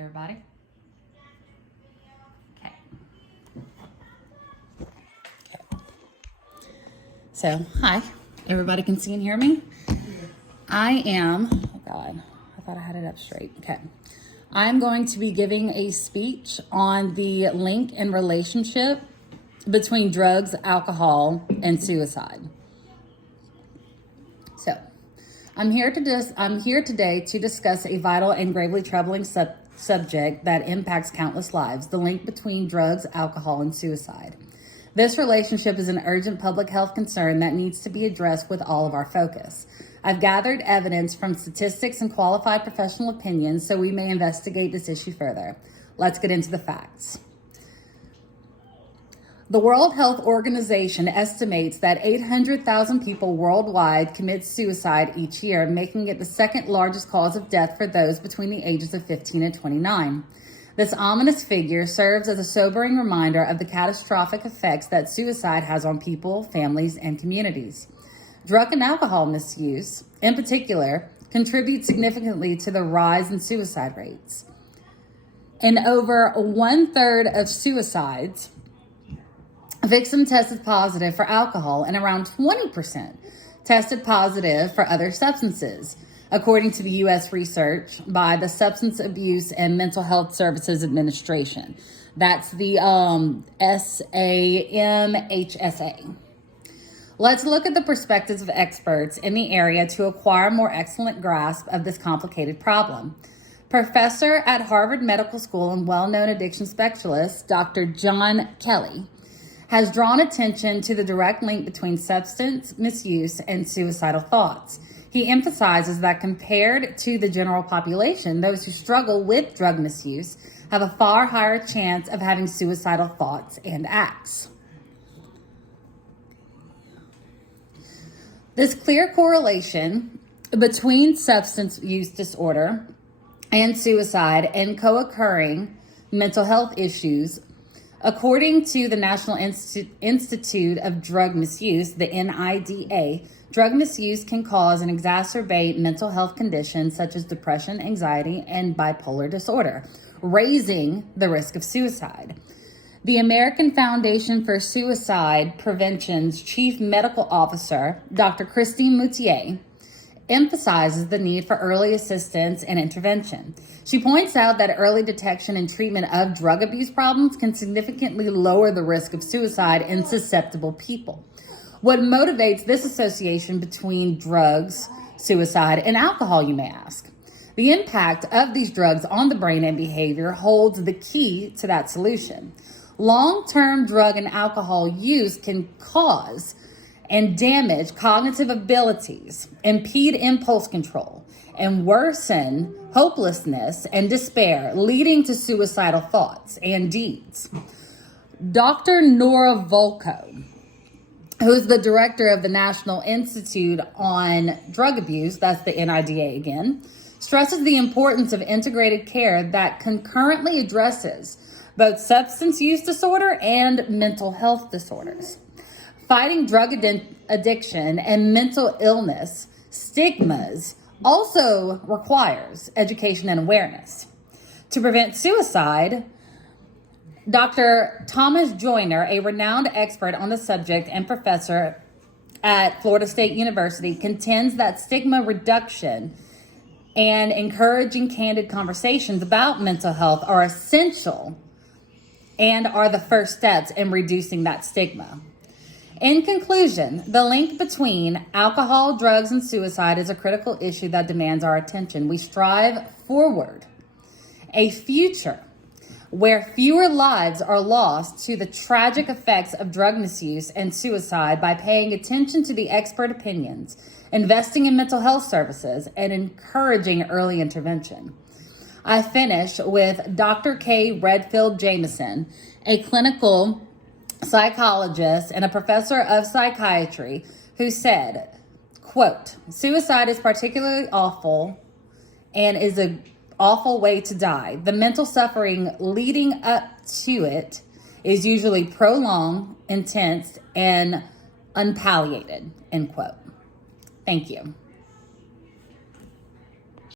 everybody. Okay. So, hi. Everybody can see and hear me? I am, oh God, I thought I had it up straight. Okay. I'm going to be giving a speech on the link and relationship between drugs, alcohol, and suicide. So, I'm here today to discuss a vital and gravely troubling subject that impacts countless lives: the link between drugs, alcohol, and suicide. This relationship is an urgent public health concern that needs to be addressed with all of our focus. I've gathered evidence from statistics and qualified professional opinions so we may investigate this issue further. Let's get into the facts. The World Health Organization estimates that 800,000 people worldwide commit suicide each year, making it the second largest cause of death for those between the ages of 15 and 29. This ominous figure serves as a sobering reminder of the catastrophic effects that suicide has on people, families, and communities. Drug and alcohol misuse, in particular, contribute significantly to the rise in suicide rates. In over 1/3 of suicides, a victim tested positive for alcohol, and around 20% tested positive for other substances, according to the U.S. research by the Substance Abuse and Mental Health Services Administration. That's the SAMHSA. Let's look at the perspectives of experts in the area to acquire a more excellent grasp of this complicated problem. Professor at Harvard Medical School and well-known addiction specialist, Dr. John Kelly, has drawn attention to the direct link between substance misuse and suicidal thoughts. He emphasizes that compared to the general population, those who struggle with drug misuse have a far higher chance of having suicidal thoughts and acts. This clear correlation between substance use disorder and suicide and co-occurring mental health issues, according to the National Institute of Drug Misuse, the NIDA, drug misuse can cause and exacerbate mental health conditions such as depression, anxiety, and bipolar disorder, raising the risk of suicide. The American Foundation for Suicide Prevention's Chief Medical Officer, Dr. Christine Moutier, emphasizes the need for early assistance and intervention. She points out that early detection and treatment of drug abuse problems can significantly lower the risk of suicide in susceptible people. What motivates this association between drugs, suicide, and alcohol, you may ask? The impact of these drugs on the brain and behavior holds the key to that solution. Long-term drug and alcohol use can cause and damage cognitive abilities, impede impulse control, and worsen hopelessness and despair, leading to suicidal thoughts and deeds. Dr. Nora Volkow, who is the director of the National Institute on Drug Abuse, that's the NIDA again, stresses the importance of integrated care that concurrently addresses both substance use disorder and mental health disorders. Fighting drug addiction and mental illness stigmas also requires education and awareness. To prevent suicide, Dr. Thomas Joyner, a renowned expert on the subject and professor at Florida State University, contends that stigma reduction and encouraging candid conversations about mental health are essential and are the first steps in reducing that stigma. In conclusion, the link between alcohol, drugs, and suicide is a critical issue that demands our attention. We strive forward a future where fewer lives are lost to the tragic effects of drug misuse and suicide by paying attention to the expert opinions, investing in mental health services, and encouraging early intervention. I finish with Dr. Kay Redfield Jamison, a clinical psychologist and a professor of psychiatry, who said, quote, "Suicide is particularly awful and is an awful way to die. The mental suffering leading up to it is usually prolonged, intense, and unpalliated," end quote. Thank you.